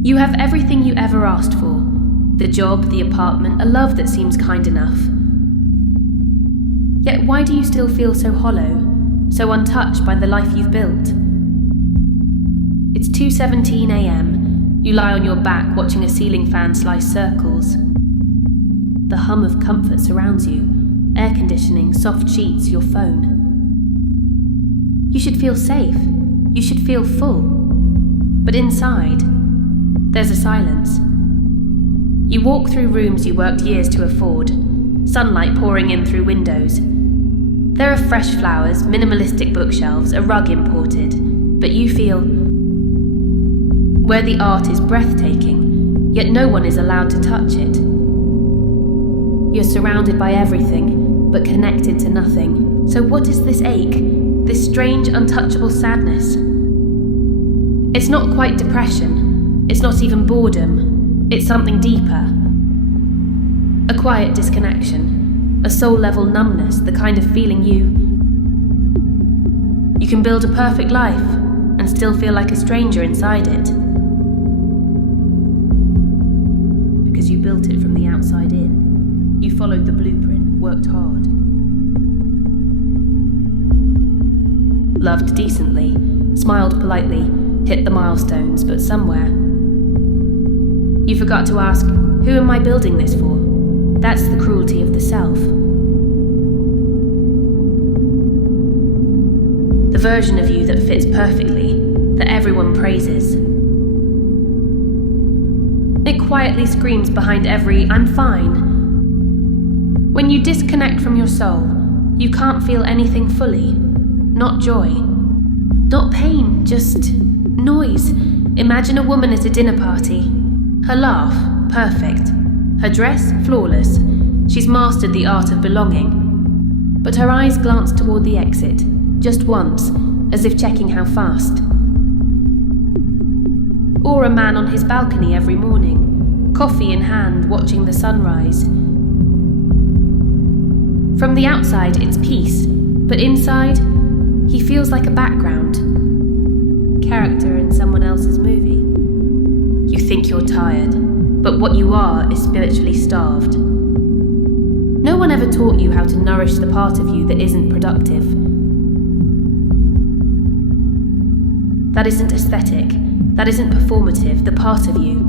You have everything you ever asked for: the job, the apartment, a love that seems kind enough. Yet why do you still feel so hollow, so untouched by the life you've built? It's 2:17 a.m. You lie on your back watching a ceiling fan slice circles. The hum of comfort surrounds you: air conditioning, soft sheets, your phone. You should feel safe. You should feel full. But inside, there's a silence. You walk through rooms you worked years to afford, sunlight pouring in through windows. There are fresh flowers, minimalistic bookshelves, a rug imported, but you feel where the art is breathtaking, yet no one is allowed to touch it. You're surrounded by everything, but connected to nothing. So what is this ache, this strange, untouchable sadness? It's not quite depression. It's not even boredom. It's something deeper. A quiet disconnection, a soul-level numbness, the kind of feeling you can build a perfect life and still feel like a stranger inside it. Because you built it from the outside in. You followed the blueprint, worked hard. Loved decently, smiled politely, hit the milestones, but somewhere you forgot to ask, who am I building this for? That's the cruelty of the self. The version of you that fits perfectly, that everyone praises. It quietly screams behind every "I'm fine." When you disconnect from your soul, you can't feel anything fully. Not joy, not pain, just noise. Imagine a woman at a dinner party. Her laugh, perfect. Her dress, flawless. She's mastered the art of belonging. But her eyes glance toward the exit, just once, as if checking how fast. Or a man on his balcony every morning, coffee in hand, watching the sunrise. From the outside, it's peace, but inside, he feels like a background. Character in someone else's movie. You think you're tired, but what you are is spiritually starved. No one ever taught you how to nourish the part of you that isn't productive. That isn't aesthetic, that isn't performative, the part of you.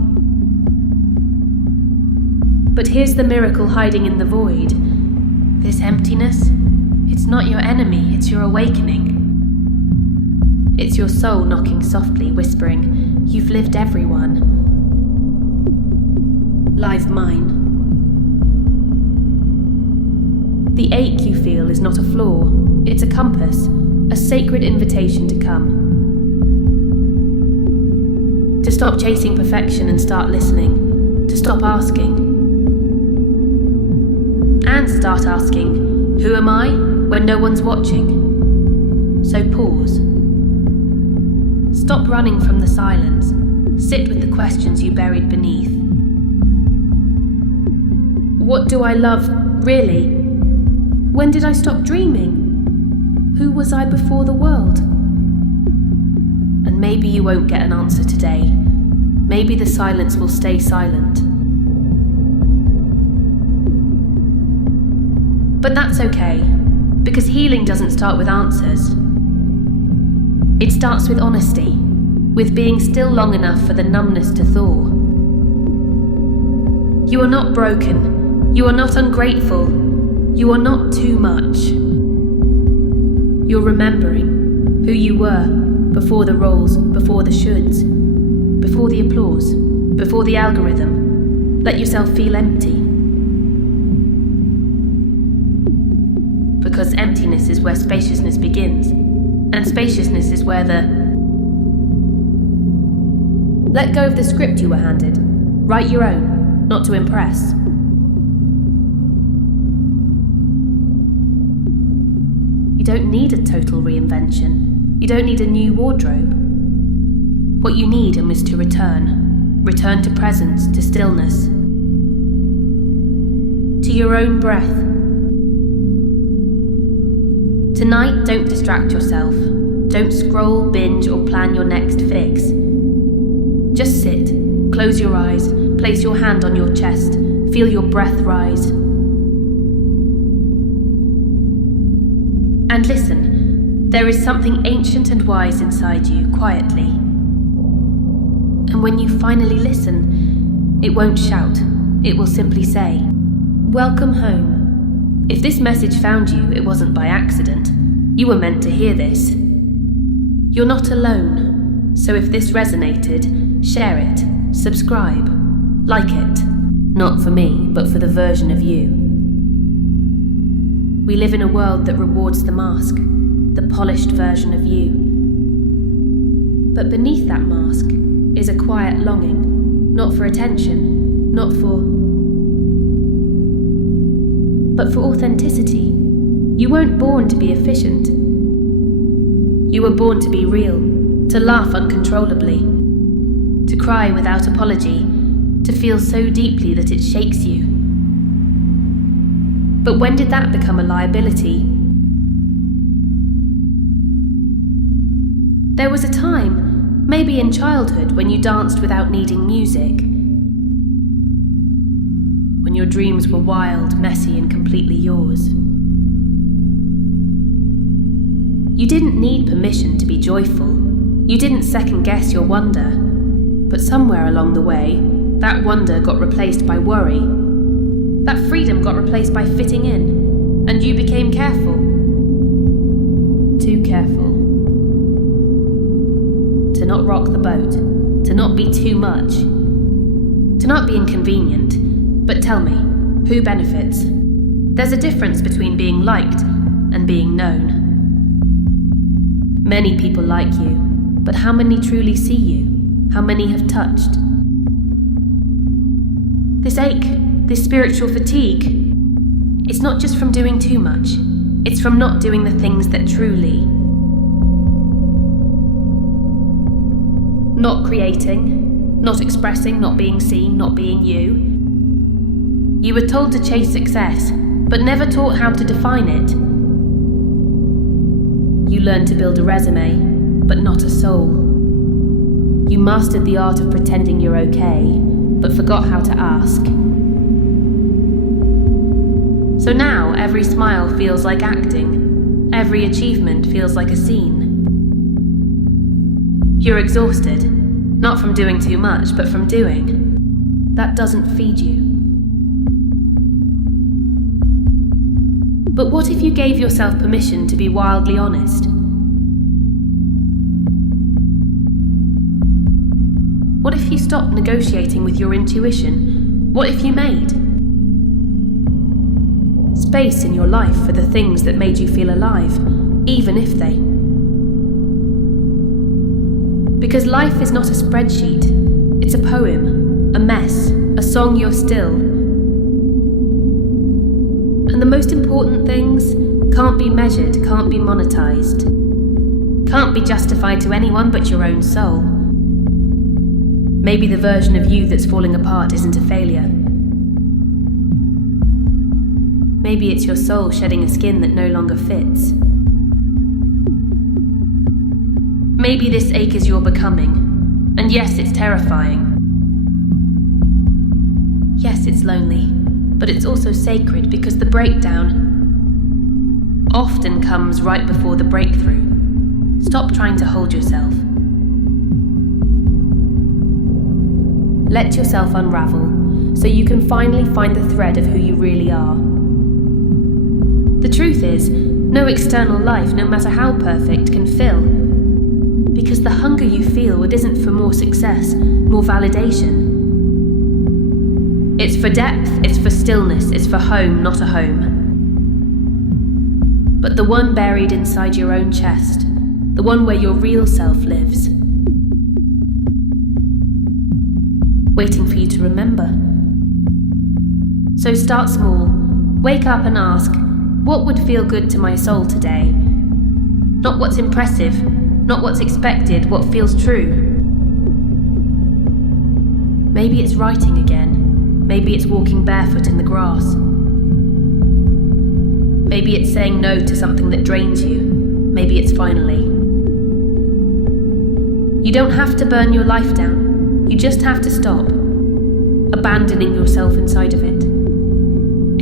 But here's the miracle hiding in the void. This emptiness, it's not your enemy, it's your awakening. It's your soul knocking softly, whispering, you've lived everyone. Live mine. The ache you feel is not a flaw, it's a compass, a sacred invitation to come. To stop chasing perfection and start listening, to stop asking. And start asking, who am I, when no one's watching? So pause. Stop running from the silence. Sit with the questions you buried beneath. What do I love, really? When did I stop dreaming? Who was I before the world? And maybe you won't get an answer today. Maybe the silence will stay silent. But that's okay, because healing doesn't start with answers. It starts with honesty, with being still long enough for the numbness to thaw. You are not broken. You are not ungrateful. You are not too much. You're remembering who you were before the roles, before the shoulds, before the applause, before the algorithm. Let yourself feel empty. Because emptiness is where spaciousness begins, and spaciousness is where Let go of the script you were handed. Write your own, not to impress. You don't need a total reinvention. You don't need a new wardrobe. What you need is to return. Return to presence, to stillness. To your own breath. Tonight, don't distract yourself. Don't scroll, binge, or plan your next fix. Just sit, Close your eyes, place your hand on your chest, feel your breath rise. And listen, there is something ancient and wise inside you, quietly. And when you finally listen, it won't shout, it will simply say, "Welcome home." If this message found you, it wasn't by accident. You were meant to hear this. You're not alone, so if this resonated, share it, subscribe, like it. Not for me, but for the version of you. We live in a world that rewards the mask, the polished version of you. But beneath that mask is a quiet longing, not for attention, but for authenticity. You weren't born to be efficient. You were born to be real, to laugh uncontrollably, to cry without apology, to feel so deeply that it shakes you. But when did that become a liability? There was a time, maybe in childhood, when you danced without needing music. When your dreams were wild, messy, and completely yours. You didn't need permission to be joyful. You didn't second-guess your wonder. But somewhere along the way, that wonder got replaced by worry. That freedom got replaced by fitting in, and you became careful. Too careful. To not rock the boat, to not be too much, to not be inconvenient. But tell me, who benefits? There's a difference between being liked and being known. Many people like you, but how many truly see you? How many have touched? This ache, this spiritual fatigue, it's not just from doing too much, it's from not doing the things that truly. Not creating, not expressing, not being seen, not being you. You were told to chase success, but never taught how to define it. You learned to build a resume, but not a soul. You mastered the art of pretending you're okay, but forgot how to ask. So now every smile feels like acting, every achievement feels like a scene. You're exhausted, not from doing too much, but from doing. That doesn't feed you. But what if you gave yourself permission to be wildly honest? What if you stopped negotiating with your intuition? What if you made space in your life for the things that made you feel alive, even if they? Because life is not a spreadsheet, it's a poem, a mess, a song you're still. And the most important things can't be measured, can't be monetized, can't be justified to anyone but your own soul. Maybe the version of you that's falling apart isn't a failure. Maybe it's your soul shedding a skin that no longer fits. Maybe this ache is your becoming, and yes, it's terrifying. Yes, it's lonely, but it's also sacred because the breakdown often comes right before the breakthrough. Stop trying to hold yourself. Let yourself unravel so you can finally find the thread of who you really are. The truth is, no external life, no matter how perfect, can fill. Because the hunger you feel, it isn't for more success, more validation. It's for depth, it's for stillness, it's for home, not a home. But the one buried inside your own chest, the one where your real self lives. Waiting for you to remember. So start small, wake up and ask, what would feel good to my soul today? Not what's impressive, not what's expected, what feels true. Maybe it's writing again. Maybe it's walking barefoot in the grass. Maybe it's saying no to something that drains you. Maybe it's finally. You don't have to burn your life down. You just have to stop. abandoning yourself inside of it.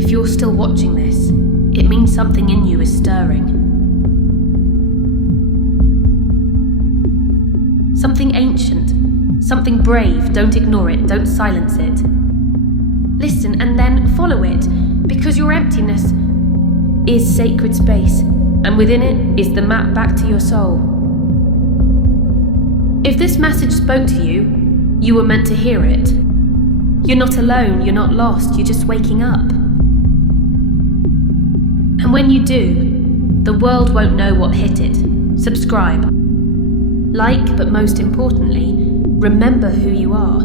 If you're still watching this, it means something in you is stirring. Something ancient, something brave. Don't ignore it, don't silence it. Listen and then follow it, because your emptiness is sacred space, and within it is the map back to your soul. If this message spoke to you, you were meant to hear it. You're not alone, you're not lost, you're just waking up. And when you do, the world won't know what hit it. Subscribe. Like, but most importantly, remember who you are.